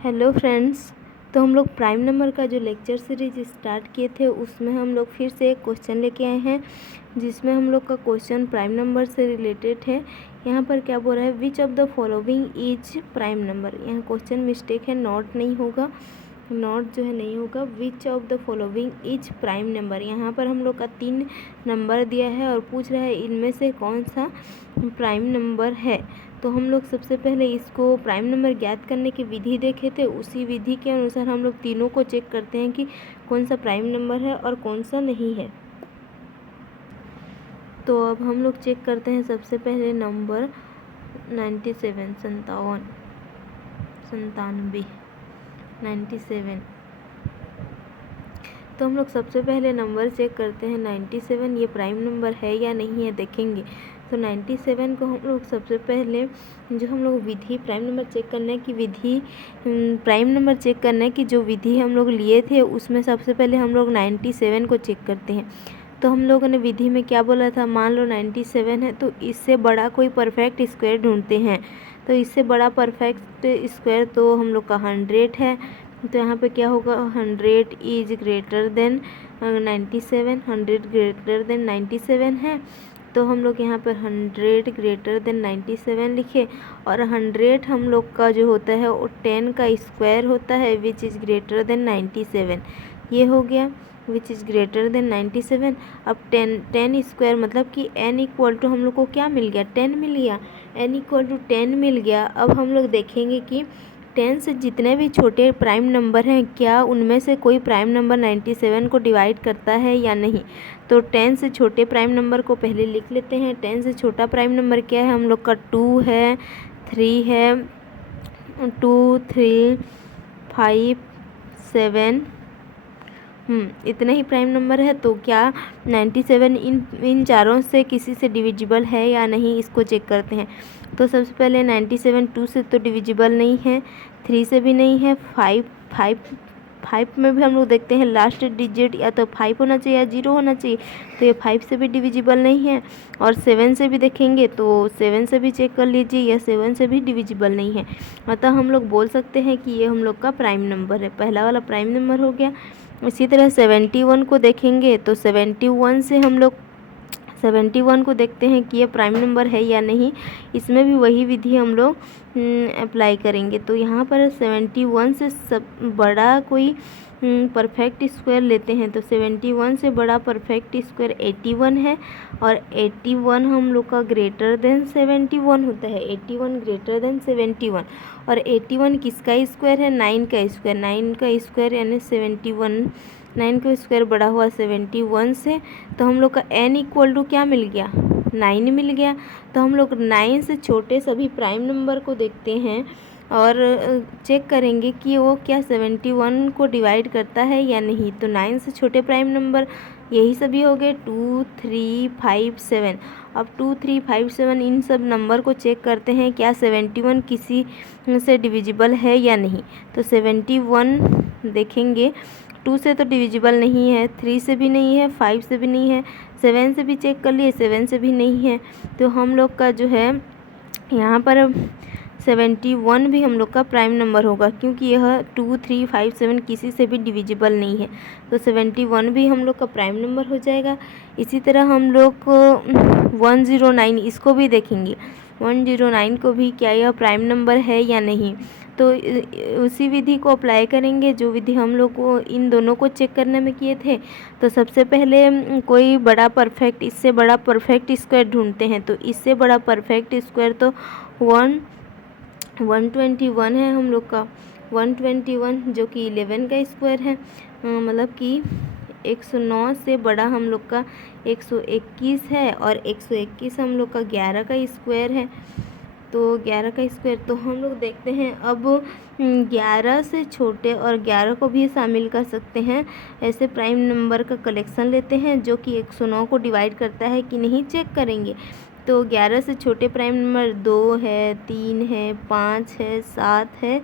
Hello friends. तो हम लोग प्राइम नंबर का जो लेक्चर सीरीज स्टार्ट किए थे उसमें हम लोग फिर से एक क्वेश्चन लेके आए हैं, जिसमें हम लोग का क्वेश्चन प्राइम नंबर से रिलेटेड है। यहाँ पर क्या बोल रहा है, विच of the following is prime number. यहाँ क्वेश्चन मिस्टेक है, नॉट नहीं होगा, नॉट जो है नहीं होगा। विच of the following is prime number. यहाँ पर हम लोग का 3 नंबर दिया है और पूछ रहा है इनमें से कौन सा प्राइम नंबर है। तो हम लोग सबसे पहले इसको प्राइम नंबर ज्ञात करने की विधि देखे थे, उसी विधि के अनुसार हम लोग तीनों को चेक करते हैं कि कौन सा प्राइम नंबर है और कौन सा नहीं है। तो अब हम लोग चेक करते हैं सबसे पहले नंबर 97, 97। तो हम लोग सबसे पहले नंबर चेक करते हैं 97, ये प्राइम नंबर है या नहीं है देखेंगे। तो 97 को हम लोग सबसे पहले जो हम लोग विधि प्राइम नंबर चेक करने की विधि प्राइम नंबर चेक करने की जो विधि हम लोग लिए थे उसमें सबसे पहले हम लोग 97 को चेक करते हैं। तो हम लोगों ने विधि में क्या बोला था, मान लो 97 है तो इससे बड़ा कोई परफेक्ट स्क्वायर ढूंढते हैं। तो इससे बड़ा परफेक्ट स्क्वायर तो हम लोग का 100 है। तो यहाँ पे क्या होगा, 100 is greater than 97, 100 greater than 97 है। तो हम लोग यहाँ पर 100 ग्रेटर देन 97 लिखे। और 100 हम लोग का जो होता है वो 10 का स्क्वायर होता है, विच इज़ ग्रेटर देन 97। ये हो गया विच इज़ ग्रेटर देन 97। अब 10 स्क्वायर मतलब कि n इक्वल टू हम लोग को क्या मिल गया, 10 मिल गया। n इक्वल टू 10 मिल गया। अब हम लोग देखेंगे कि 10 से जितने भी छोटे प्राइम नंबर हैं क्या उनमें से कोई प्राइम नंबर 97 को डिवाइड करता है या नहीं। तो 10 से छोटे प्राइम नंबर को पहले लिख लेते हैं। 10 से छोटा प्राइम नंबर क्या है, हम लोग का 2 है, 3 है, 2, 3, 5, 7, इतने ही प्राइम नंबर है। तो क्या 97 इन चारों से किसी से डिविजिबल है या नहीं, इसको चेक करते हैं। तो सबसे पहले 97 2 से तो डिविजिबल नहीं है, 3 से भी नहीं है, 5 में भी हम लोग देखते हैं लास्ट डिजिट या तो 5 होना चाहिए या 0 होना चाहिए। तो ये 5 से भी डिविजिबल नहीं है। और 7 से भी देखेंगे तो 7 से भी चेक कर लीजिए, या 7 से भी डिविजिबल नहीं है। अतः हम लोग बोल सकते हैं कि ये हम लोग का प्राइम नंबर है, पहला वाला प्राइम नंबर हो गया। इसी तरह 71 को देखेंगे तो 71 से हम लोग 71 को देखते हैं कि ये प्राइम नंबर है या नहीं। इसमें भी वही विधि हम लोग अप्लाई करेंगे। तो यहाँ पर 71 से सब बड़ा कोई परफेक्ट स्क्वायर लेते हैं। तो 71 से बड़ा परफेक्ट स्क्वायर 81 है। और 81 हम लोग का ग्रेटर देन 71 होता है, 81 ग्रेटर देन 71। और 81 किसका स्क्वायर है, 9 का स्क्वायर, 9 का स्क्वायर यानी 71, 9 का स्क्वायर बड़ा हुआ 71 से। तो हम लोग का n इक्वल टू क्या मिल गया, 9 मिल गया। तो हम लोग 9 से छोटे सभी प्राइम नंबर को देखते हैं और चेक करेंगे कि वो क्या 71 को डिवाइड करता है या नहीं। तो 9 से छोटे प्राइम नंबर यही सभी हो गए, 2, 3, 5, 7। अब 2, 3, 5, 7 इन सब नंबर को चेक करते हैं क्या 71 किसी से डिविजिबल है या नहीं। तो 71 देखेंगे, 2 से तो डिविजिबल नहीं है, 3 से भी नहीं है, 5 से भी नहीं है, 7 से भी चेक कर लिए, 7 से भी नहीं है। तो हम लोग का जो है यहाँ पर 71 भी हम लोग का प्राइम नंबर होगा, क्योंकि यह 2, 3, 5, 7 किसी से भी डिविजिबल नहीं है। तो 71 भी हम लोग का प्राइम नंबर हो जाएगा। इसी तरह हम लोग 109 इसको भी देखेंगे, 109 को भी क्या यह प्राइम नंबर है या नहीं। तो उसी विधि को अप्लाई करेंगे जो विधि हम लोग को इन दोनों को चेक करने में किए थे। तो सबसे पहले कोई बड़ा परफेक्ट, इससे बड़ा परफेक्ट स्क्वायर ढूंढते हैं। तो इससे बड़ा परफेक्ट स्क्वायर तो 121 है हम लोग का, 121 जो कि 11 का स्क्वायर है। मतलब कि 109 से बड़ा हम लोग का 121 है, और 121 हम लोग का 11 का स्क्वायर है। तो 11 का स्क्वायर, तो हम लोग देखते हैं अब 11 से छोटे और 11 को भी शामिल कर सकते हैं। ऐसे प्राइम नंबर का कलेक्शन लेते हैं जो कि 109 को डिवाइड करता है कि नहीं, चेक करेंगे। तो 11 से छोटे प्राइम नंबर 2 है, 3 है, 5 है, 7 है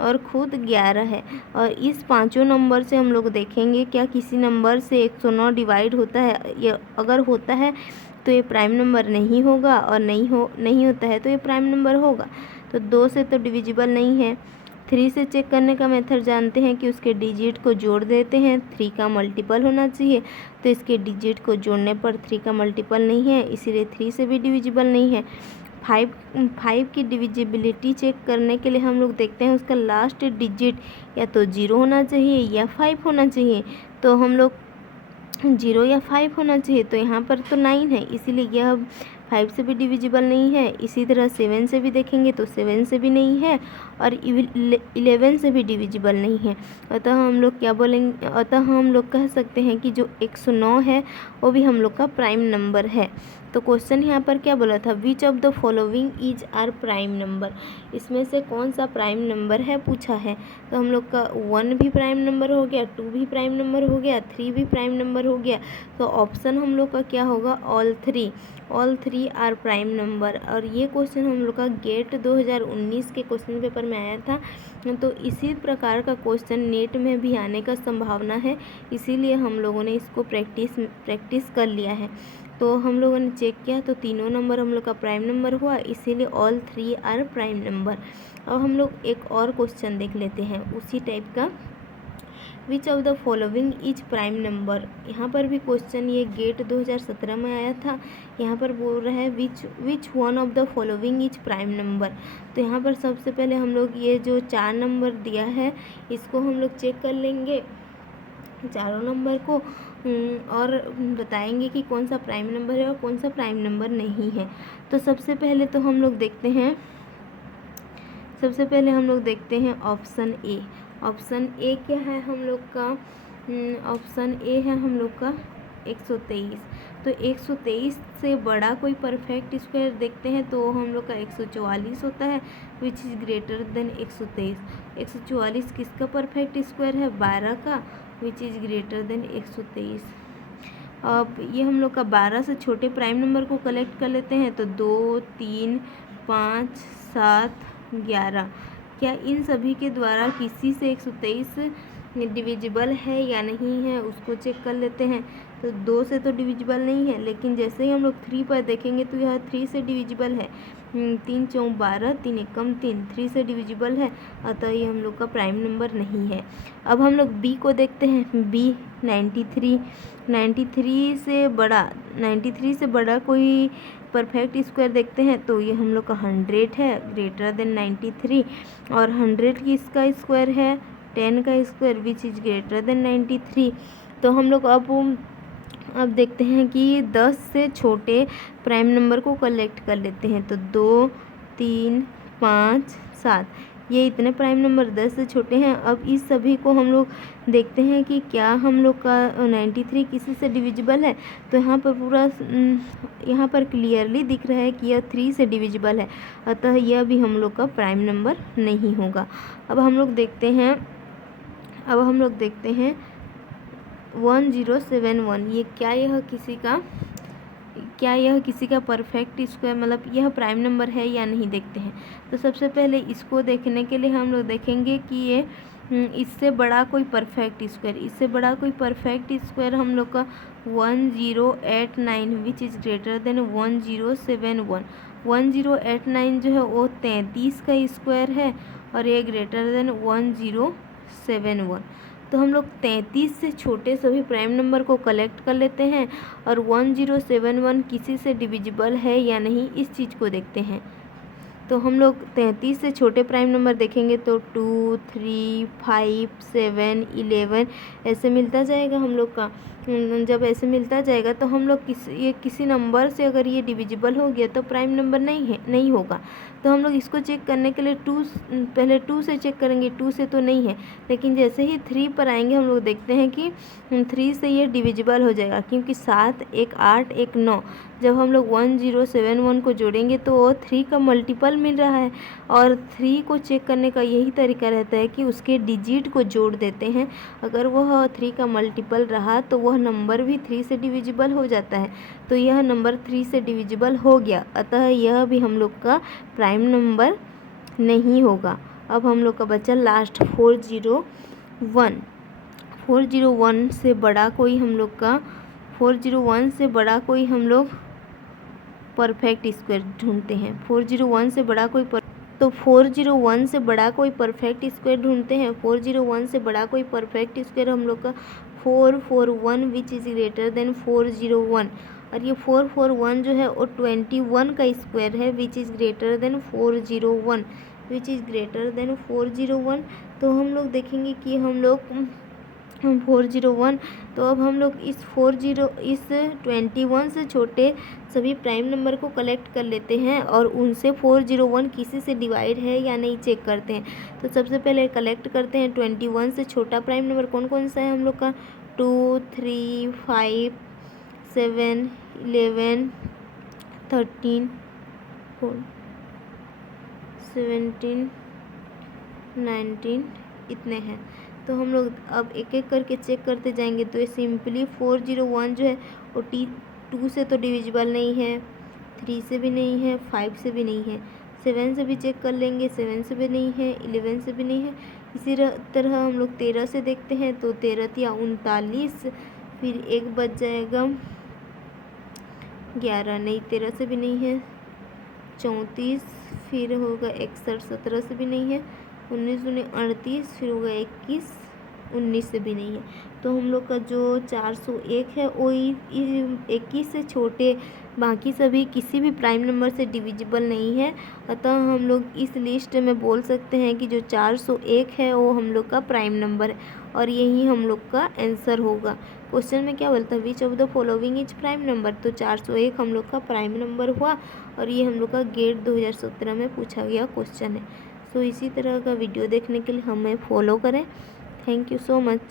और खुद 11 है। और इस पांचों नंबर से हम लोग देखेंगे क्या किसी नंबर से 109 डिवाइड होता है। ये अगर होता है तो ये प्राइम नंबर नहीं होगा, और नहीं होता है तो ये प्राइम नंबर होगा। तो 2 से तो डिविजिबल नहीं है, 3 से चेक करने का मेथड जानते हैं कि उसके डिजिट को जोड़ देते हैं, 3 का मल्टीपल होना चाहिए, तो इसके डिजिट को जोड़ने पर 3 का मल्टीपल नहीं है, इसीलिए 3 से भी डिविजिबल नहीं है। 5 की डिविजिबिलिटी चेक करने के लिए हम लोग देखते हैं उसका लास्ट डिजिट या तो 0 होना चाहिए या 5 होना चाहिए, तो हम लोग 0 या 5 होना चाहिए, तो यहाँ पर तो 9 है, इसीलिए यह 5 से भी डिविजिबल नहीं है। इसी तरह 7 से भी देखेंगे तो 7 से भी नहीं है और 11 से भी डिविजिबल नहीं है। अतः हम लोग क्या बोलेंगे, अतः हम लोग कह सकते हैं कि जो 109 है वो भी हम लोग का प्राइम नंबर है। तो क्वेश्चन यहाँ पर क्या बोला था, which of the following is are prime number, इसमें से कौन सा प्राइम नंबर है पूछा है। तो हम लोग का 1 भी प्राइम नंबर हो गया, 2 भी प्राइम नंबर हो गया, 3 भी प्राइम नंबर हो गया, तो ऑप्शन हम लोग का क्या होगा, ऑल 3 आर प्राइम नंबर। और ये क्वेश्चन हम लोग का गेट 2019 के क्वेश्चन पेपर में आया था, तो इसी प्रकार का क्वेश्चन नेट में भी आने का संभावना है, इसीलिए हम लोगों ने इसको प्रैक्टिस कर लिया है। तो हम लोगों ने चेक किया तो तीनों नंबर हम लोग का प्राइम नंबर हुआ, इसीलिए ऑल 3 आर प्राइम नंबर। अब हम लोग एक और क्वेश्चन देख लेते हैं उसी टाइप का, विच of the following is prime number. यहाँ पर भी क्वेश्चन ये गेट 2017 में आया था, यहाँ पर बोल रहा है which one of the following is prime number. तो यहाँ पर सबसे पहले हम लोग ये जो 4 नंबर दिया है इसको हम लोग चेक कर लेंगे, चारों नंबर को, और बताएंगे कि कौन सा प्राइम नंबर है और कौन सा प्राइम नंबर नहीं है। तो सबसे पहले हम लोग देखते हैं ऑप्शन ए। ऑप्शन ए क्या है हम लोग का, ऑप्शन ए है हम लोग का 123। तो 123 से बड़ा कोई परफेक्ट स्क्वायर देखते हैं तो हम लोग का 144 होता है, विच इज़ ग्रेटर देन 123। 144 किसका परफेक्ट स्क्वायर है, 12 का, विच इज़ ग्रेटर देन 123। अब ये हम लोग का 12 से छोटे प्राइम नंबर को कलेक्ट कर लेते हैं, तो 2, 3, 5, 7, 11। क्या इन सभी के द्वारा किसी से 123 डिविजिबल है या नहीं है उसको चेक कर लेते हैं। तो 2 से तो डिविजिबल नहीं है, लेकिन जैसे ही हम लोग 3 पर देखेंगे तो यह 3 से डिविजिबल है। 3 चौक 12, 3 एकम 3, 3 से डिविजिबल है, अतः ये हम लोग का प्राइम नंबर नहीं है। अब हम लोग बी को देखते हैं, बी 93 से बड़ा कोई परफेक्ट स्क्वायर देखते हैं तो ये हम लोग का 100 है, ग्रेटर देन 93। और 100 की इसका स्क्वायर है 10 का square, which is greater than 93। तो हम लोग अब देखते हैं कि 10 से छोटे प्राइम नंबर को कलेक्ट कर लेते हैं, तो 2, 3, 5, 7, ये इतने प्राइम नंबर 10 से छोटे हैं। अब इस सभी को हम लोग देखते हैं कि क्या हम लोग का 93 किसी से डिविजिबल है। तो यहाँ पर क्लियरली दिख रहा है कि यह 3 से डिविजिबल है, अतः यह भी हम लोग का प्राइम नंबर नहीं होगा। अब हम लोग देखते हैं 1071, ये क्या यह किसी का परफेक्ट स्क्वायर, मतलब यह प्राइम नंबर है या नहीं देखते हैं। तो सबसे पहले इसको देखने के लिए हम लोग देखेंगे कि ये इससे बड़ा कोई परफेक्ट स्क्वायर हम लोग का 1089, विच इज़ ग्रेटर देन 1071। 1089 जो है वो 33 का स्क्वायर है और ये ग्रेटर देन 1071। तो हम लोग 33 से छोटे सभी प्राइम नंबर को कलेक्ट कर लेते हैं और 1071 किसी से डिविजिबल है या नहीं इस चीज़ को देखते हैं। तो हम लोग 33 से छोटे प्राइम नंबर देखेंगे तो 2, 3, 5, 7, 11 ऐसे मिलता जाएगा हम लोग का। जब ऐसे मिलता जाएगा तो हम लोग किसी नंबर से अगर ये डिविजिबल हो गया तो प्राइम नंबर नहीं होगा। तो हम लोग इसको चेक करने के लिए पहले 2 से चेक करेंगे, 2 से तो नहीं है, लेकिन जैसे ही 3 पर आएंगे हम लोग देखते हैं कि 3 से ये डिविजिबल हो जाएगा, क्योंकि 7, 1 8, 1 9, जब हम लोग 1071 को जोड़ेंगे तो वो 3 का मल्टीपल मिल रहा है। और 3 को चेक करने का यही तरीका रहता है कि उसके डिजिट को जोड़ देते हैं, अगर वह 3 का मल्टीपल रहा तो वह नंबर भी 3 से डिविजिबल हो जाता है। तो यह नंबर 3 से डिविजिबल हो गया, अतः यह भी हम लोग का प्राइम नंबर नहीं होगा। अब हम लोग का बचा लास्ट 401 से बड़ा कोई हम लोग परफेक्ट स्क्वायर ढूंढते हैं। 401 से बड़ा कोई तो 401 से बड़ा कोई परफेक्ट स्क्वायर ढूंढते हैं। 401 से बड़ा कोई परफेक्ट स्क्वायर हम लोग का 441 विच इज़ ग्रेटर देन 401, और ये 441 जो है वो 21 का स्क्वायर है which is greater than 401, which is greater than 401। तो हम लोग देखेंगे कि हम लोग 401, तो अब हम लोग इस 21 से छोटे सभी प्राइम नंबर को कलेक्ट कर लेते हैं और उनसे 401 किसी से डिवाइड है या नहीं चेक करते हैं। तो सबसे पहले कलेक्ट करते हैं 21 से छोटा प्राइम नंबर कौन कौन सा है हम लोग का, 2, 3, 5, 7, 11, 13, 17, 19 इतने हैं। तो हम लोग अब एक एक करके चेक करते जाएंगे। तो ये सिंपली 401 जो है वो 2 से तो डिविजिबल नहीं है, 3 से भी नहीं है, 5 से भी नहीं है, 7 से भी चेक कर लेंगे, 7 से भी नहीं है, 11 से भी नहीं है। इसी तरह हम लोग 13 से देखते हैं तो 13 या 39, फिर एक बच जाएगा 11, नहीं 13 से भी नहीं है, 34, फिर होगा 61, 17 से भी नहीं है, 19 दूनी 38, फिर होगा 21, 19 से भी नहीं है। तो हम लोग का जो 401 है वो 21 से छोटे बाकी सभी किसी भी प्राइम नंबर से डिविजिबल नहीं है। अतः हम लोग इस लिस्ट में बोल सकते हैं कि जो 401 है वो हम लोग का प्राइम नंबर है और यही हम लोग का आंसर होगा। क्वेश्चन में क्या बोलता है, विच of the following is prime number, तो 401 हम लोग का प्राइम नंबर हुआ और ये हम लोग का गेट 2017 में पूछा गया क्वेश्चन है। सो इसी तरह का वीडियो देखने के लिए हमें फॉलो करें। Thank you so much.